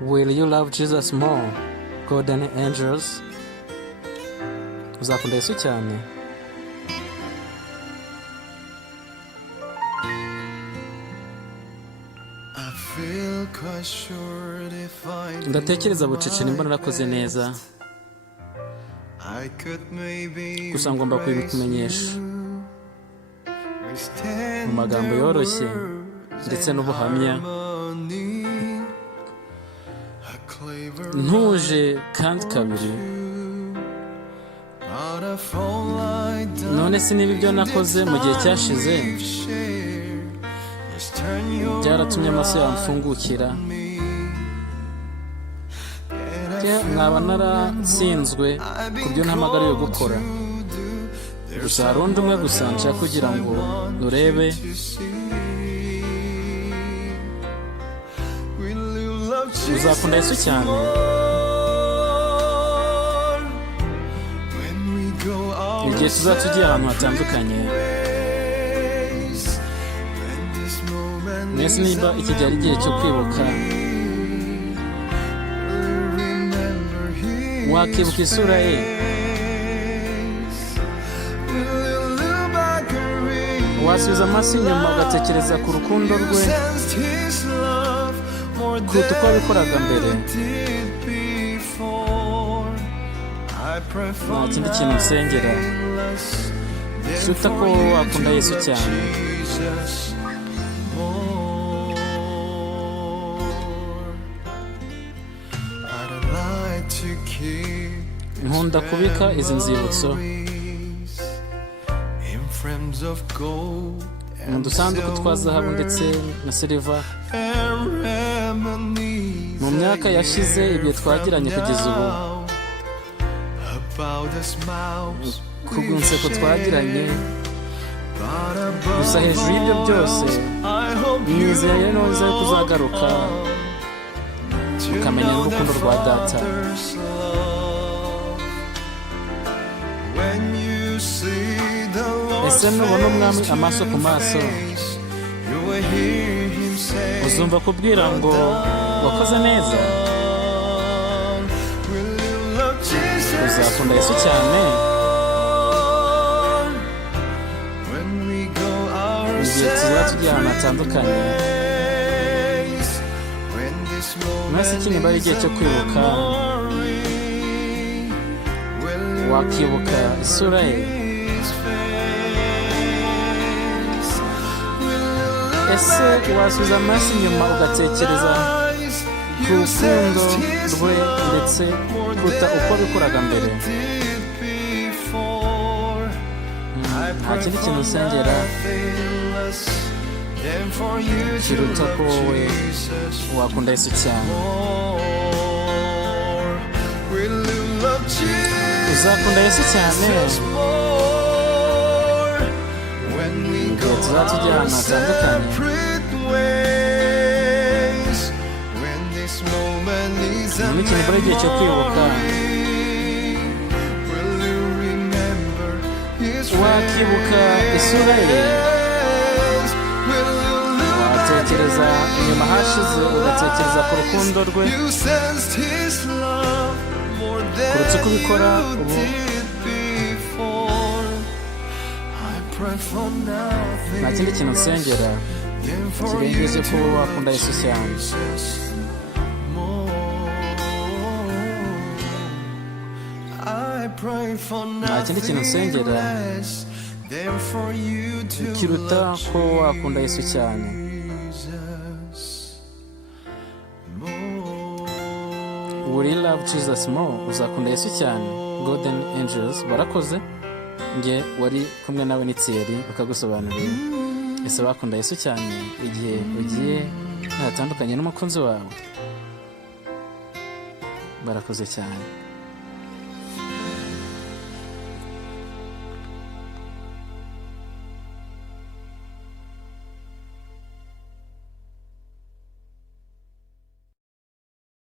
Will you love Jesus more? God than angels? Uzakunda Yesu cyane. Ndatekereza bucece nimba narakoze neza, gusa ngomba kubikumenyesha mu magambo yoroshye ndetse n'ubuhamya, ntuje kandi kabiri. None si niba ibyo nakoze mu gihe cyashize byaratumye amaso yawe mfungukira, nkaba naratsinzwe ku byo ntahamagariwe gukora. Gusa hari undi umwe gusa nshaka kugira ngo urebe. Uzakunda Yesu cyane. Igihe tuzaba tugiye ahantu hatandukanye, mwese niba iki gihe ari igihe cyo kwibuka, wakibuka isura ye, wasubiza amaso inyuma ugatekereza ku rukundo rwe kuruta uko wabikoraga mbere. Nta kindi kintu nsengera kiruta ko wakunda Yesu cyane. Nkunda kubika izi nzibutso mu dusanduku twa zahabu ndetse na silver. Mu myaka yashize ibihe twagiranye kugeza ubu, ku bw'inseko twagiranye, gusa hejuru y'ibyo byose nizeye neza ko uzagaruka ukamenya n'urukundo rwa data. Ese nubona umwami amaso ku maso, uzumva kubwira ngo wakoze neza? Uzakunda Yesu cyane. Igihe tuzaba tugiye ahantu hatandukanye, mwese iki niba ari igihe cyo kwibuka, wakibuka isura ye. Ese wasubiza amaso inyuma ugatekereza ku rukundo rwe ndetse kuruta uko bikoraga mbere? Nta kindi kintu nsengera kiruta ko wowe wakunda Yesu cyane. Uzakunda Yesu cyane. Igihe tuzaba tugiye ahantu hatandukanye, muri iki nibura igihe cyo kwibuka, wakibuka isura ye, watekereza inyuma hashize ugatekereza ku rukundo rwe kuruta uko ubikora ubu. Nta kindi kintu nsengera kirengeje ko wakunda Yesu cyane. Nta kindi kintu nsengera kiruta ko wakunda Yesu cyane. Will you love Jesus more? Uzakunda Yesu cyane. God and angels. Barakoze. Nge wari kumwe nawe ni Thierry Agasobanuye. Ese wakunda Yesu cyane igihe ugiye hatandukanye n'umukunzi wawe? Barakoze cyane.